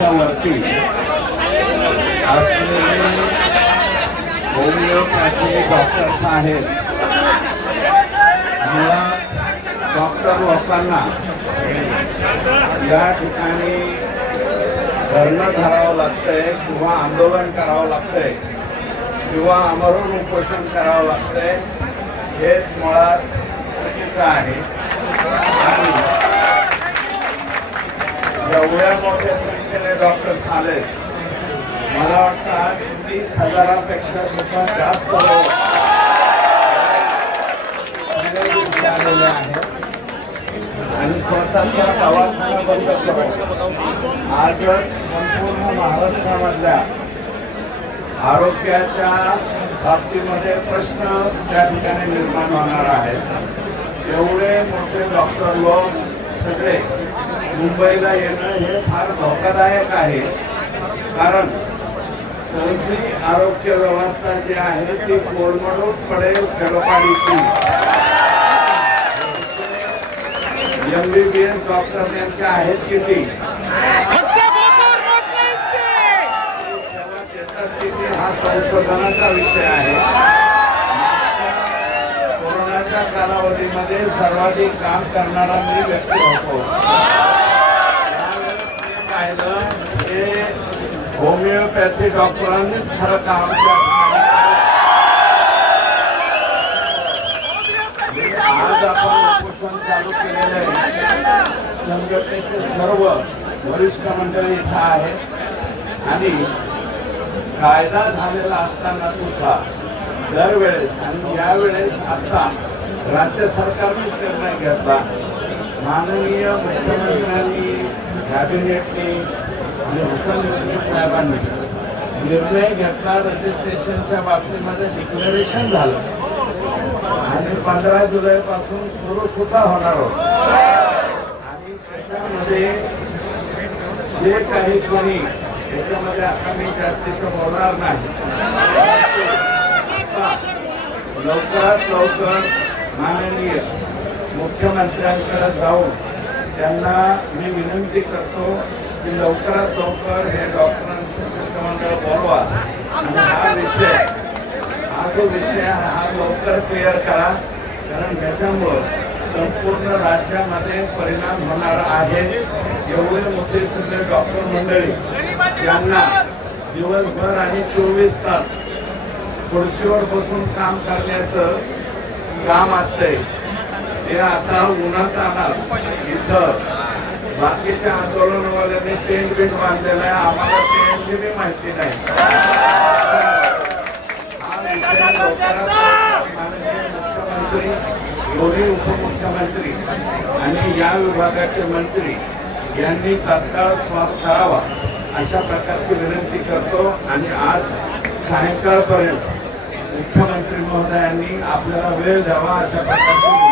वरती. Homeopathy doctors आहेत. Doctor लोकांना या ठिकाणी धरणं धरावं लागतंय किंवा आंदोलन करावं लागतंय किंवा अमरून उपोषण करावं लागतंय हेच मुळात चुकीचं आहे. आणि एवढ्या मोठ्या संख्येने डॉक्टर झाले. मला वाटतं आज तीस हजारापेक्षा सुद्धा जास्त लोक पुण्यात आलेले आहेत आणि स्वतःचा दवाखाना बंद करून आजच संपूर्ण महाराष्ट्रामधल्या आरोग्याच्या बाबतीमध्ये प्रश्न त्या ठिकाणी निर्माण होणार आहेत. एवढे मोठे डॉक्टर लोक सगळे मुंबईला येणं हे फार धोकादायक आहे. कारण सगळी आरोग्य व्यवस्था जी आहे ती कोलमडून पडेल खेडोपाडीची एमबीबीएस डॉक्टर त्यांचे आहेत किती किती हा संशोधनाचा विषय आहे. कोरोनाच्या कालावधीमध्ये सर्वाधिक काम करणारा मी व्यक्ती होतो. होमिओपॅथी डॉक्टरांनीच खरं काम आज आपण उपोषण चालू केलेलं आहे संघटनेचे सर्व वरिष्ठ मंडळी इथं आहेत आणि कायदा झालेला असताना सुद्धा दरवेळेस आणि यावेळेस आता राज्य सरकारने निर्णय घेतला माननीय मुख्यमंत्र्यांनी कॅबिनेटने साहेबांनी निर्णय घेतला रजिस्ट्रेशनच्या बाबतीमध्ये डिक्लेरेशन झालं. आणि पंधरा जुलै पासून सुरू सुद्धा होणार होत. आणि त्याच्यामध्ये जे काही कोणी त्याच्यामध्ये आता मी जास्तीचं बोलणार नाही. लवकरात लवकर माननीय मुख्यमंत्र्यांकडे जाऊन त्यांना मी विनंती करतो की लवकरात लवकर हे डॉक्टरांचं शिष्टमंडळ बोलवा. आणि हा विषय हा जो विषय हा लवकर क्लिअर करा. कारण त्याच्यामुळं संपूर्ण राज्यामध्ये परिणाम होणार आहे. एवढे मोठे सगळे डॉक्टर मंडळी ज्यांना दिवसभर आणि चोवीस तास खुर्चीवर बसून काम करण्याचं काम असतंय. ते आता उन्हात आणणार इथं बाकीच्या आंदोलनवाल्यांनी टेंट बिंट बांधलेला आहे. आम्हाला टेंटची बी माहिती नाही. हा मुख्यमंत्री दोन्ही उपमुख्यमंत्री आणि या विभागाचे मंत्री यांनी तात्काळ स्वाप करावा अशा प्रकारची विनंती करतो. आणि आज सायंकाळपर्यंत मुख्यमंत्री महोदयांनी आपल्याला वेळ द्यावा अशा प्रकारची